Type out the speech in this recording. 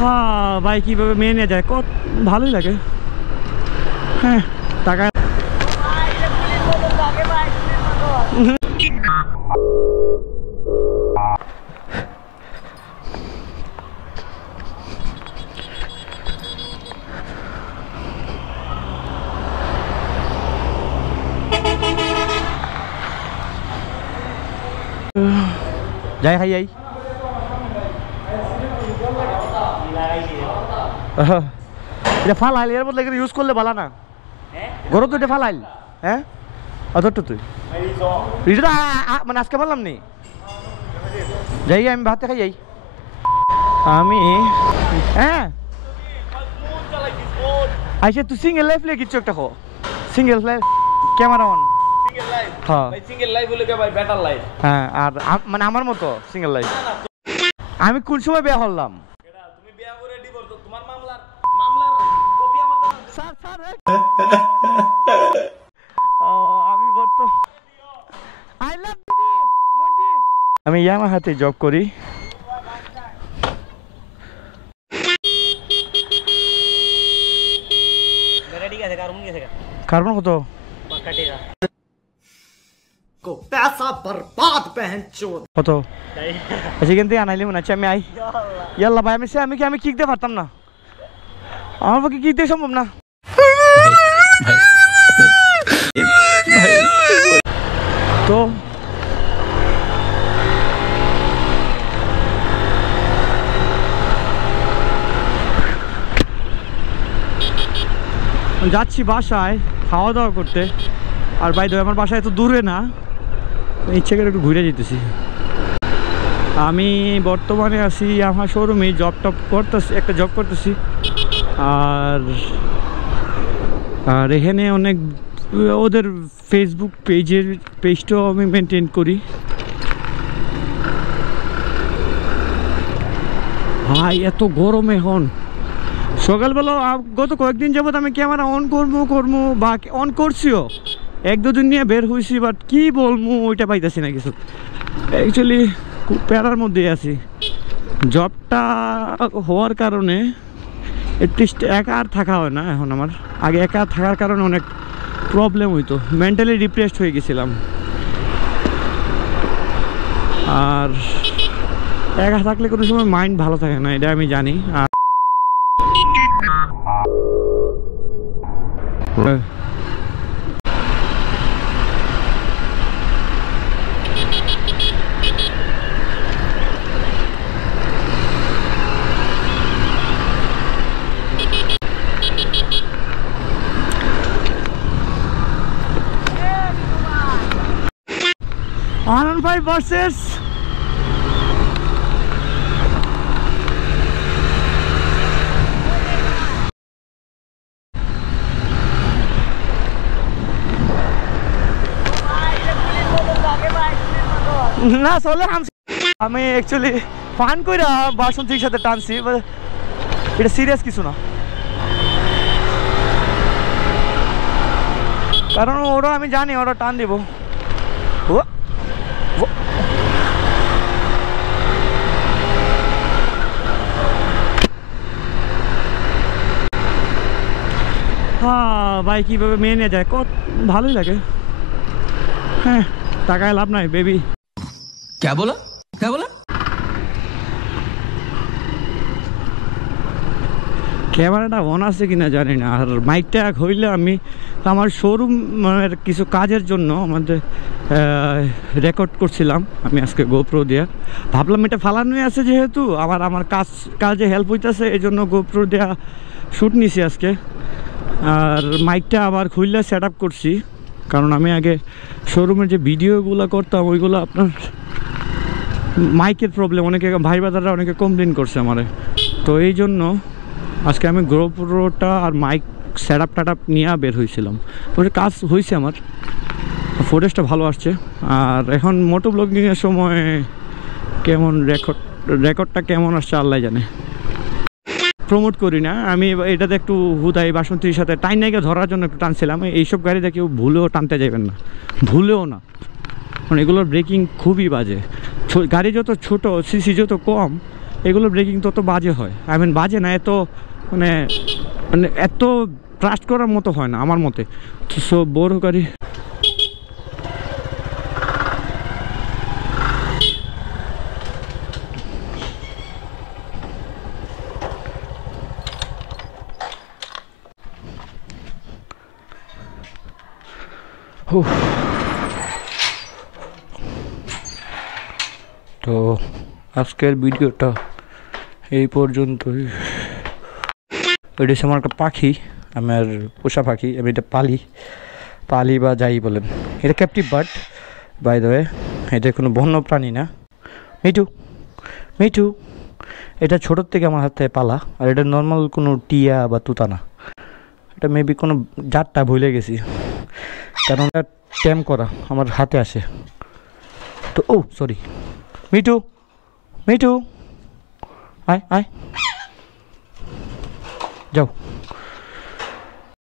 হ্যাঁ ভাই কীভাবে মেয়ে নিয়ে যায় কত ভালোই লাগে। হ্যাঁ টাকা যাই খাই যাই এটা ফালাইল এর বদলে ইউজ করলে ভালো না গরম তো এটা ফালাইল। হ্যাঁ অতটা তুই এটা মানে আজকে বললাম নি যাই আমি ভাত খাই যাই আমি। হ্যাঁ আচ্ছা তুই সিঙ্গেল লাইফ লে কিছু একটা হো সিঙ্গেল লাইফ ক্যামেরা অন হ্যাঁ আর মানে আমার মতো সিঙ্গেল লাইফ। আমি কোন সময় বিয়ে হলাম আমি ইয়ামাহাতে জব করি। কার্বন কত কত সেখান থেকে আনাইলে মনে হচ্ছে আমি আই ইয়াল্লা ভাই আমি আমি কিক দিয়ে পারতাম না আমার পক্ষে কিক দিয়ে সম্ভব না। তো যাচ্ছি বাসায় খাওয়া দাওয়া করতে। আর বাইরে আমার বাসায় এত দূরে না ইচ্ছে করে একটু ঘুরে যেতেছি। আমি বর্তমানে আছি আমার শোরুমে জব টপ করতেছি একটা জব করতেছি আর আর এখানে অনেক ওদের ফেসবুক পেজটাও আমি মেনটেন করি। ভাই এত গরম এখন সকালবেলা গত কয়েকদিন যাবত আমি ক্যামেরা অন করবো বা অন করছিও এক দুদিন নিয়ে বের হয়েছি বাট কি বলবো ওইটা পাইতেছি না কিছু। অ্যাকচুয়ালি খুব প্যারার মধ্যে আছি জবটা হওয়ার কারণে এটলিস্ট একা আর থাকা হয় না এখন আমার। আগে একা থাকার কারণে অনেক প্রবলেম হইতো মেন্টালি ডিপ্রেসড হয়ে গেছিলাম আর একা থাকলে কোনো সময় মাইন্ড ভালো থাকে না এটা আমি জানি। আর R15 versus না চলে আমি অ্যাকচুয়ালি ফান কইরা বাসন্তীর সাথে টানছি এটা সিরিয়াস কিছু না কারণ ওরা আমি জানি ওরা টান দিব। হ্যাঁ ভাই কীভাবে মেয়ে নিয়ে যায় কত ভালোই লাগে। হ্যাঁ টাকায় লাভ নাই বেবি। क्या बोला ক্যামেরাটা অন আছে কিনা জানি না আর মাইকটা হইলে আমি আমার শোরুমের কিছু কাজের জন্য আমাদের রেকর্ড করছিলাম আমি আজকে গোপ্রো দিয়ে ভাবলাম এটা ফালানোই আছে যেহেতু আমার কাজে হেল্প হইতেছে এই জন্য গোপ্রো দেওয়া শ্যুট নিছি আজকে। আর মাইকটা আবার খুললে সেট আপ করছি কারণ আমি আগে শোরুমের যে ভিডিওগুলো করতাম ওইগুলো আপনার মাইকের প্রবলেম অনেকে ভাই বাজাররা অনেকে কমপ্লেন করছে আমারে তো এই জন্য আজকে আমি গোপ্রোটা আর মাইক সেট আপ নিয়ে বের হয়েছিলাম। ওটা কাজ হয়েছে আমার ফুটেজটা ভালো আসছে। আর এখন মোটো ব্লগিংয়ের সময় কেমন রেকর্ডটা কেমন আসছে আল্লাহ জানে। প্রমোট করি না আমি এটাতে একটু হুদাই বাসন্তীর সাথে টাইনাইকে ধরার জন্য একটু টানছিলাম। এইসব গাড়িতে কেউ ভুলেও টানতে যাবেন না ভুলেও না কারণ এগুলোর ব্রেকিং খুবই বাজে। গাড়ি যত ছোট সিসি যত কম এগুলো ব্রেকিং তত বাজে হয়, আই মিন বাজে না, এত মানে মানে এত ট্রাস্ট করার মতো হয় না আমার মতে। সো বড় গাড়ি তো আজকের ভিডিওটা এই পর্যন্তই। ওইটা হচ্ছে আমার একটা পাখি, আমার পোষা পাখি, আমি এটা পালি বা যাই বলেন। এটা captive bird by the way, এটা কোনো বন্য প্রাণী না। মিঠু মিঠু, এটা ছোটোর থেকে আমার হাতে পালা, আর এটা নর্মাল কোনো টিয়া বা তুতা না, এটা মেবি কোনো জাতটা ভুলে গেছি, কারণ এটা ট্যাম করা আমার হাতে আসে তো। ও সরি, মিঠু মিঠু আয় আয়, যাও।